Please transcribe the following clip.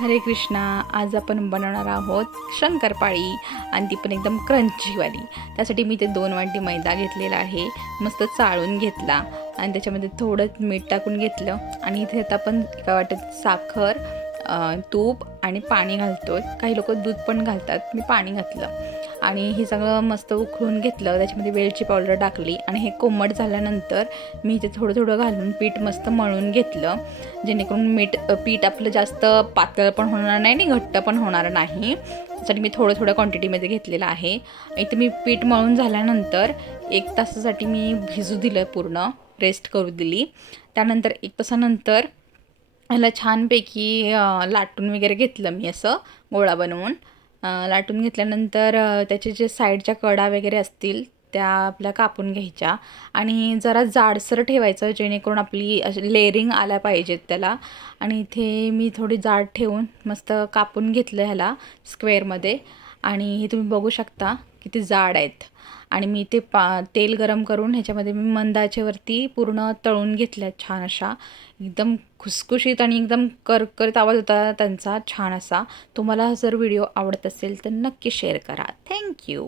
हरे कृष्णा. आज आपण बनवणार आहोत शंकरपाळी आणि ती पण एकदम क्रंचीवाली. त्यासाठी मी ते 2 वाटी मैदा घेतलेला आहे, मस्त चाळून घेतला आणि त्याच्यामध्ये थोडं मीठ टाकून घेतलं आणि इथे आता आपण एका वाटीत साखर, तूप आणि पाणी घालतोय. काही लोक दूध पण घालतात, मी पाणी घातलं आणि हे सगळं मस्त उकळून घेतलं. त्याच्यामध्ये वेलची पावडर टाकली आणि हे कोमट झाल्यानंतर मी इथे थोडं थोडं घालून पीठ मस्त मळून घेतलं, जेणेकरून पीठ आपलं जास्त पातळ पण होणार नाही आणि घट्ट पण होणार नाही. त्यासाठी मी थोडं थोडं क्वांटिटीमध्ये घेतलेलं आहे. इथे मी पीठ मळून झाल्यानंतर 1 तासासाठी मी भिजू दिलं, पूर्ण रेस्ट करू दिली. त्यानंतर 1 तासानंतर ह्याला छानपैकी लाटून वगैरे घेतलं मी, असं गोळा बनवून लाटून घेतल्यानंतर त्याचे जे साईडच्या कडा वगैरे असतील त्या आपल्या कापून घ्यायच्या आणि जरा जाडसर ठेवायचं, जेणेकरून आपली अशी लेअरिंग आल्या पाहिजेत त्याला. आणि इथे मी थोडी जाड ठेवून मस्त कापून घेतलं ह्याला स्क्वेअरमध्ये आणि हे तुम्ही बघू शकता किती जाड आहेत. आणि मी ते तेल गरम करून ह्याच्यामध्ये मी मंद आचेवरती पूर्ण तळून घेतल्या छान अशा. एकदम खुसखुशीत आणि एकदम करकरीत आवाज होता त्यांचा छान असा. तुम्हाला जर व्हिडिओ आवडत असेल तर नक्की शेअर करा. थँक्यू.